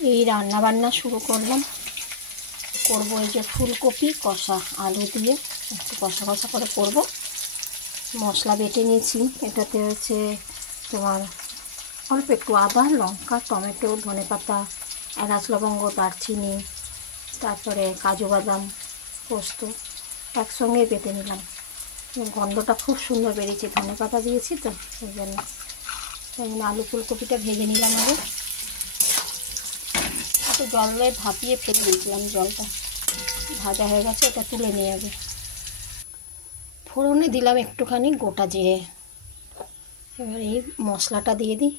এই রান্না বান্না শুরু করলাম। করবো এই যে ফুলকপি কষা, আলু দিয়ে একটু কষা কষা করে করব। মশলা বেটে নিয়েছি, এটাতে হচ্ছে তোমার অল্প একটু আদা, লঙ্কা, টমেটো, ধনেপাতা, এলাচ, লবঙ্গ, দারচিনি, তারপরে কাজু বাদাম, পোস্ত একসঙ্গে বেটে নিলাম। গন্ধটা খুব সুন্দর বেরিয়েছে, ধনেপাতা দিয়েছি তো সেই জন্য। তাই জন্য আলু ফুলকপিটা ভেজে নিলাম। আগে একটু জল দিয়ে ভাপিয়ে ফেলে দিয়েছিলাম, জলটা ভাজা হয়ে গেছে, এটা তুলে নিয়ে যাবে। ফোড়নে দিলাম একটুখানি গোটা জিরে। এবার এই মশলাটা দিয়ে দিই।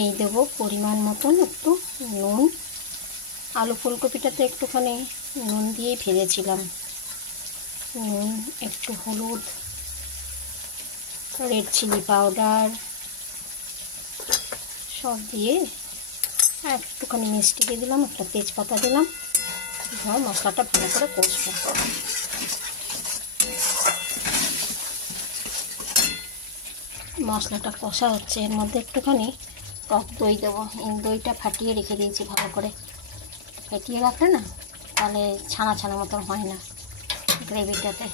এই দেবো পরিমাণ মতন একটু নুন। আলু ফুলকপিটাতে একটুখানি নুন দিয়েই ভেজেছিলাম। নুন, একটু হলুদ, রেড চিলি পাউডার সব দিয়ে একটুখানি মিষ্টি দিয়ে দিলাম, একটা তেজপাতা দিলাম। এবার মশলাটা ভালো করে কষবো। মশলাটা কষা হচ্ছে, এর মধ্যে একটুখানি টক দই দেবো। এই দইটা ফাটিয়ে রেখে দিয়েছি ভালো করে। ফেটিয়ে রাখলে না তাহলে ছানা ছানা মতন হয় না গ্রেভিটাতে।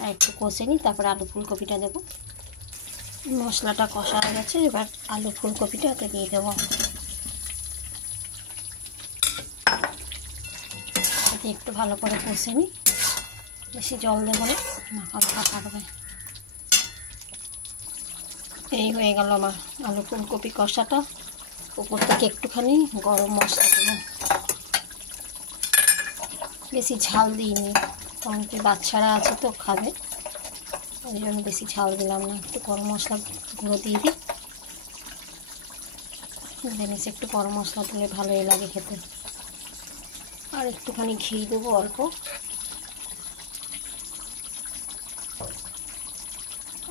আর একটু কষে নিই, তারপরে আলু ফুলকপিটা দেবো। মশলাটা কষা হয়ে গেছে, এবার আলু ফুলকপিটাতে দিয়ে দেবো। এতে একটু ভালো করে কষে নিই, বেশি জল দেবো না, মাখা মাখা থাকবে। এই হয়ে গেল আমার আলু ফুলকপি কষাটা। উপর থেকে একটুখানি গরম মশলা দেবো। বেশি ঝাল দিইনি, কারণ কি বাচ্চারা আছে তো খাবে, ওই জন্য বেশি ঝাল দিলাম না। একটু গরম মশলা গুঁড়ো দিয়ে দিই। জিনিস একটু গরম মশলা দিলে ভালোই লাগে খেতে। আর একটুখানি ঘি দেবো অল্প,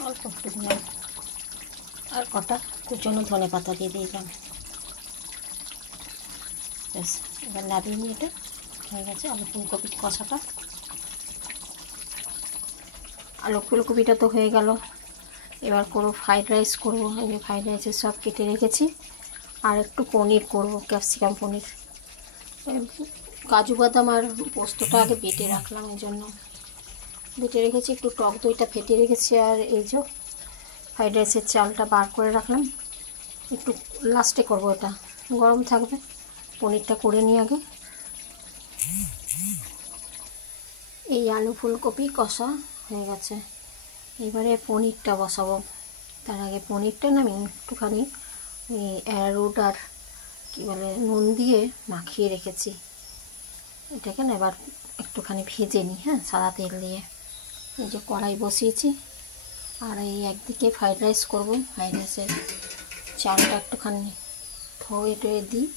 অল্প একটু দিলাম। আর কটা কুচনো ধনেপাতা দিয়ে দিলাম। ব্যাস, এবার নামিয়ে নিয়ে এটা হয়ে গেছে আলু ফুলকপির কষাটা। আলু ফুলকপিটা তো হয়ে গেল। এবার করবো ফ্রাইড রাইস করবো। এই যে ফ্রাইড রাইসের সব কেটে রেখেছি। আর একটু পনির করবো, ক্যাপসিকাম পনির। কাজু বাদাম আর পোস্তটা আগে বেটে রাখলাম, এই জন্য বেটে রেখেছি। একটু টক দইটা ফেটিয়ে রেখেছি। আর এই যে ফ্রাইড রাইসের চালটা বার করে রাখলাম, একটু লাস্টে করবো, এটা গরম থাকবে। পনিরটা করে নিই আগে। এই আলু ফুলকপি কষা হয়ে গেছে, এবারে পনিরটা বসাবো। তার আগে পনিরটা না আমি একটুখানি অ্যারারুট আর কী বলে নুন দিয়ে মাখিয়ে রেখেছি। এটাকে না এবার একটুখানি ভেজে নিই, হ্যাঁ, সাদা তেল দিয়ে। এই যে কড়াই বসিয়েছি, আর এই একদিকে ফ্রাইড রাইস করবো। ফ্রাইড রাইসের চালটা একটুখানি ধুয়ে টুয়ে দিই।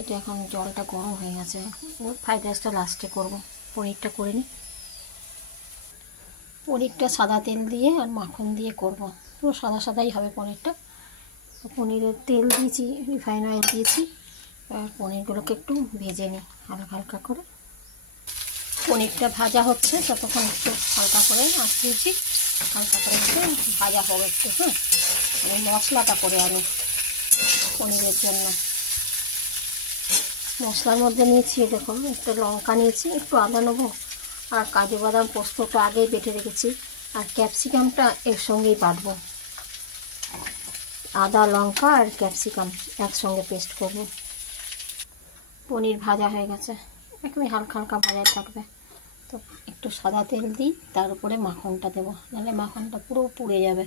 এটা এখন জলটা গরম হয়ে গেছে, ফ্রাইড রাইসটা লাস্টে করবো। পনিরটা করে নিই। পনিরটা সাদা তেল দিয়ে আর মাখন দিয়ে করব। পুরো সাদা সাদাই হবে পনিরটা। পনিরের তেল দিয়েছি, রিফাইন অয়েল দিয়েছি। আর পনিরগুলোকে একটু ভেজে নিই হালকা হালকা করে। পনিরটা ভাজা হচ্ছে, ততক্ষণ একটু হালকা করে আঁচ দিয়েছি, হালকা করে একটু ভাজা হবে একটু, হ্যাঁ। মানে মশলাটা করে আমি পনিরের জন্য মশলার মধ্যে নিয়েছি, দেখুন একটু লঙ্কা নিয়েছি, একটু আদা নেবো, আর কাজু বাদাম পোস্তটা আগেই বেটে রেখেছি। আর ক্যাপসিকামটা এর সঙ্গেই বাটবো। আদা, লঙ্কা আর ক্যাপসিকাম একসঙ্গে পেস্ট করব। পনির ভাজা হয়ে গেছে, একদমই হালকা হালকা ভাজা থাকবে। তো একটু সাদা তেল দিই, তার উপরে মাখনটা দেবো, নাহলে মাখনটা পুরো পুড়ে যাবে।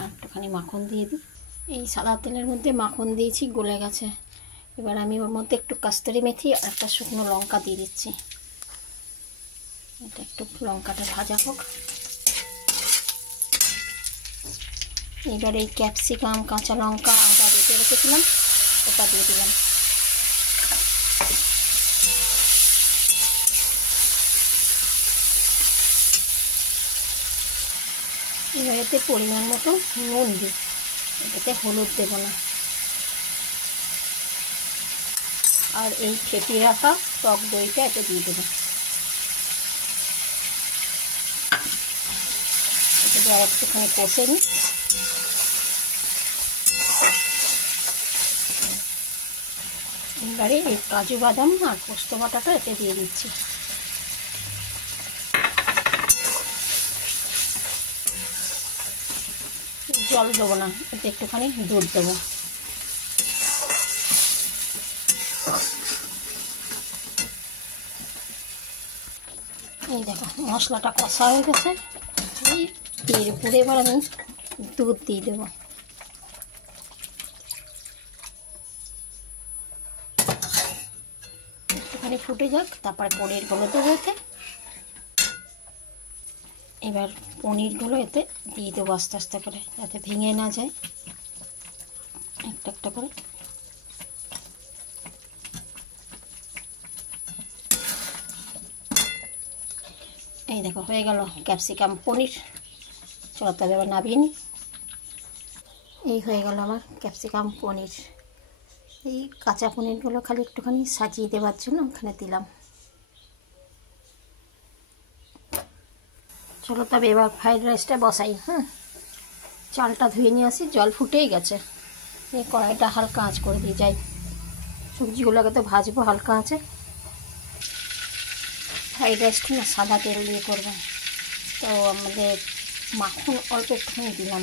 আর একটুখানি মাখন দিয়ে দিই। এই সাদা তেলের মধ্যে মাখন দিয়েছি, গলে গেছে। এবার আমি ওর মধ্যে একটু কাস্তুরি মেথি আর একটা শুকনো লঙ্কা দিয়ে দিচ্ছি। এটা একটু লঙ্কাটা ভাজা হোক। এবার এই ক্যাপসিকাম, কাঁচা লঙ্কা, আদা বেটে রেখেছিলাম, ওটা দিয়ে দিলাম। এবার এতে পরিমাণ মতো নুন দিই, এটাতে হলুদ দেবো না। আর এই ফেটিয়ে রাখা টক দইটা এতে দিয়ে দেবো। এটাকে আর একটুখানি কষে নিই। এবারে এই কাজু বাদাম আর পোস্ত বাটাটা এতে দিয়ে দিচ্ছি। জল দেবো না, এতে একটুখানি দুধ দেবো। এই দেখো মশলাটা কষা হয়ে গেছে। এর উপরে এবার আমি দুধ দিয়ে দেবো। একটুখানি ফুটে যাক, তারপরে পনিরগুলো দেবো এতে। এবার পনিরগুলো এতে দিয়ে দেবো আস্তে আস্তে করে, যাতে ভেঙে না যায়, একটা একটা করে। এই দেখো হয়ে গেল ক্যাপসিকাম পনির। চলো তবে এবার নামিয়ে নিই। এই হয়ে গেল আমার ক্যাপসিকাম পনির। এই কাঁচা পনিরগুলো খালি একটুখানি সাজিয়ে দেওয়ার জন্য ওখানে দিলাম। চলো তবে এবার ফ্রাইড রাইসটা বসাই। চালটা ধুয়ে নিয়ে আসি, জল ফুটেই গেছে। এই কড়াইটা হালকা আঁচ করে দিয়ে যাই। সবজিগুলোকে তো ভাজবো হালকা আঁচে। ফ্রাইড রাইসটা না সাদা তেল দিয়ে করবো, তো আমাদের মাখন অল্প একটুখানি দিলাম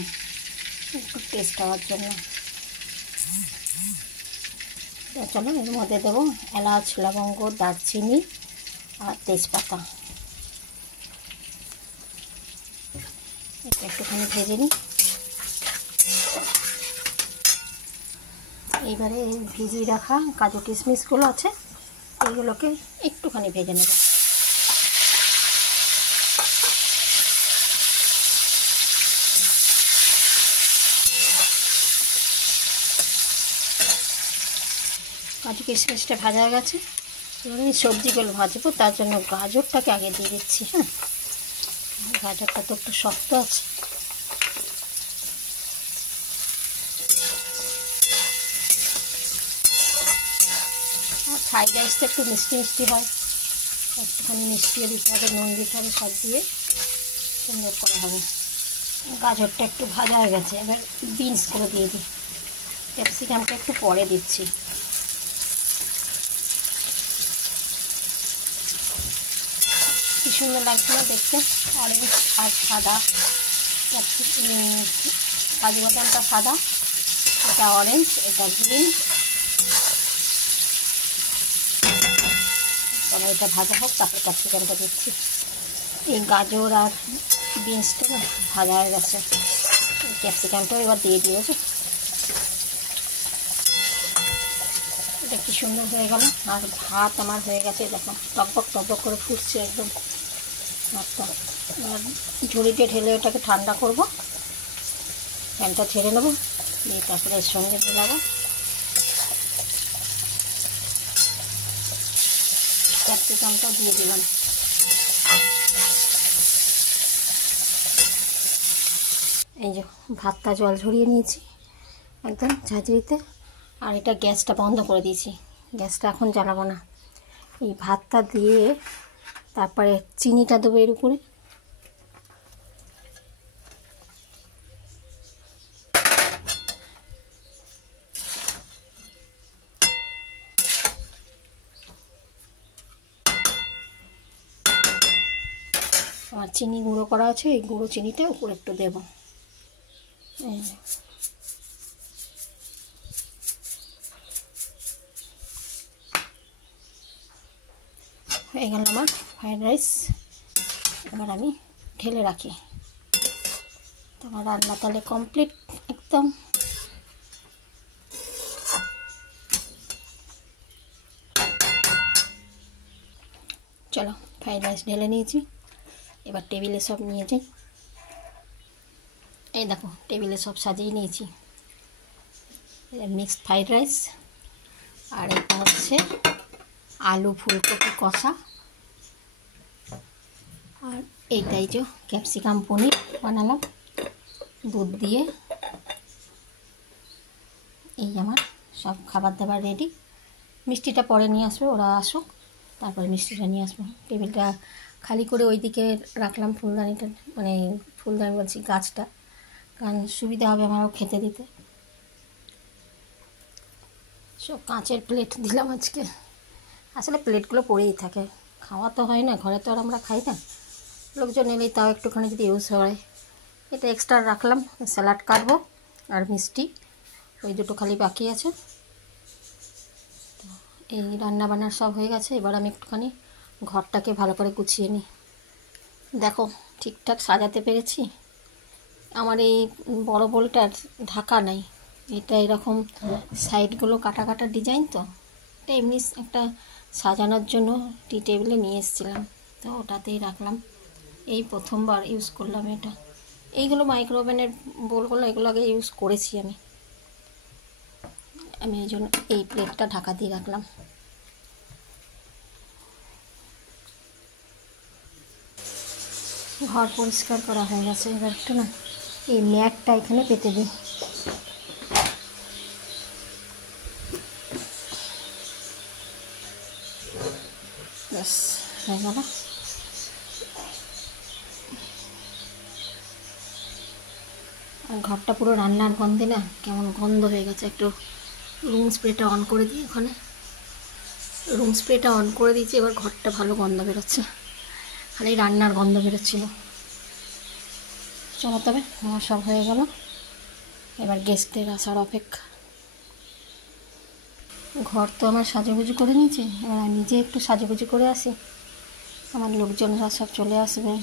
একটু টেস্ট হওয়ার জন্য। চলো এর মধ্যে দেবো এলাচ, লবঙ্গ, দারচিনি আর তেজপাতা। এটা একটুখানি ভেজে নিই। এইবারে ভিজিয়ে রাখা কাজু কিশমিশগুলো আছে, এইগুলোকে একটুখানি ভেজে নেব। কাজু কিশমিশটা ভাজা হয়ে গেছে। এবার আমি সবজিগুলো ভাজবো, তার জন্য গাজরটাকে আগে দিয়ে দিচ্ছি। গাজরটা তো একটু শক্ত আছে। ফ্রাইড রাইসটা একটু মিষ্টি মিষ্টি হয়, একটুখানি মিষ্টিও দিতে হবে, নুন দিতে হবে, সব দিয়ে সুন্দর করে হবে। গাজরটা একটু ভাজা হয়ে গেছে, এবার বিনসগুলো দিয়ে দিই। ক্যাপসিকামটা একটু পরে দিচ্ছি। কি সুন্দর লাগছে না দেখতে, অরেঞ্জ আর সাদা। কাজু বাদামটা সাদা, এটা অরেঞ্জ, এটা গ্রিন। তবে এটা ভাজা হোক, তারপরে ক্যাপসিকামটা দিচ্ছি। এই গাজর আর বিনসটা না ভাজা হয়ে গেছে, ক্যাপসিকামটাও এবার দিয়ে দিয়েছে। এটা কি সুন্দর হয়ে গেল। আর ভাত আমার হয়ে গেছে, দেখো টকবক টকবক করে ফুটছে একদম ভাতটা। এবার ঝুড়িতে ঢেলে ওটাকে ঠান্ডা করব, ফ্যানটা ছেড়ে নেবো, দিয়ে তারপরে এর সঙ্গে মেলাবো। ক্যাপসিকামটাও দিয়ে দিলাম। এই যে ভাতটা জল ঝরিয়ে নিয়েছি একদম ঝাঁঝরিতে, আর এটা গ্যাসটা বন্ধ করে দিয়েছি। গ্যাসটা এখন জ্বালাবো না। এই ভাতটা দিয়ে তারপরে চিনিটা দেবো এর উপরে। আর চিনি গুঁড়ো করা আছে, এই গুঁড়ো চিনিটা উপরে একটু দেবো। হয়ে গেল আমার ফ্রাইড রাইস। এবার আমি ঢেলে রাখি। তোমার রান্না তাহলে কমপ্লিট একদম। চলো ফ্রাইড রাইস ঢেলে নিয়েছি, এবার টেবিলে সব নিয়ে যাই। এই দেখো টেবিলে সব সাজিয়ে নিয়েছি। মিক্সড ফ্রাইড রাইস, আর এটা হচ্ছে আলু ফুলকপি কষা, আর এইটাই যে ক্যাপসিকাম পনির বানালাম দুধ দিয়ে। এই আমার সব খাবার দাবার রেডি। মিষ্টিটা পরে নিয়ে আসবে, ওরা আসুক, তারপরে মিষ্টিটা নিয়ে আসবো। টেবিলটা খালি করে ওই দিকে রাখলাম, ফুলদানিটা মানে ফুলদানি বলছি গাছটা, কারণ সুবিধা হবে আমারও খেতে দিতে। সব কাঁচের প্লেট দিলাম আজকে। আসলে প্লেটগুলো পড়েই থাকে, খাওয়া তো হয় না, ঘরে তো আর আমরা খাই না, লোকজন এলেই তাও একটুখানি যদি ইউজ হয়। এটা এক্সট্রা রাখলাম, স্যালাড কাটবো আর মিষ্টি ওই দুটো খালি বাকি আছে। এই রান্না বান্না সব হয়ে গেছে, এবার আমি একটুখানি ঘরটাকে ভালো করে গুছিয়ে নিই। দেখো ঠিকঠাক সাজাতে পেরেছি। আমার এই বড় বোলটার ঢাকা নাই, এটা এরকম সাইডগুলো কাটা কাটা ডিজাইন, তো এটা এমনি একটা সাজানোর জন্য টি টেবিলে নিয়ে এসেছিলাম, তো ওটাতেই রাখলাম। এই প্রথমবার ইউজ করলাম এটা। এইগুলো মাইক্রো ওভেনের বোলগুলো, এগুলো আগে ইউজ করেছি আমি এই জন্য এই প্লেটটা ঢাকা দিয়ে রাখলাম। ঘর পরিষ্কার করা হয়ে গেছে, এবার একটু না এই ম্যাটটা এখানে পেতে দিই। ব্যাস হয়ে গেল। আর ঘরটা পুরো রান্নার গন্ধে না কেমন গন্ধ হয়ে গেছে। একটু রুম স্প্রেটা অন করে দিই, ওখানে রুম স্প্রেটা অন করে দিয়েছি, এবার ঘরটা ভালো গন্ধ বেরোচ্ছে, খালি রান্নার গন্ধ বেরোচ্ছিল। চলো তবে আমার সব হয়ে গেল, এবার গেস্টদের আসার অপেক্ষা। ঘর তো আমার সাজুগুজু করে নিয়েছি, এবার আমি নিজে একটু সাজুগুজু করে আসি, আমার লোকজনরা সব চলে আসবে।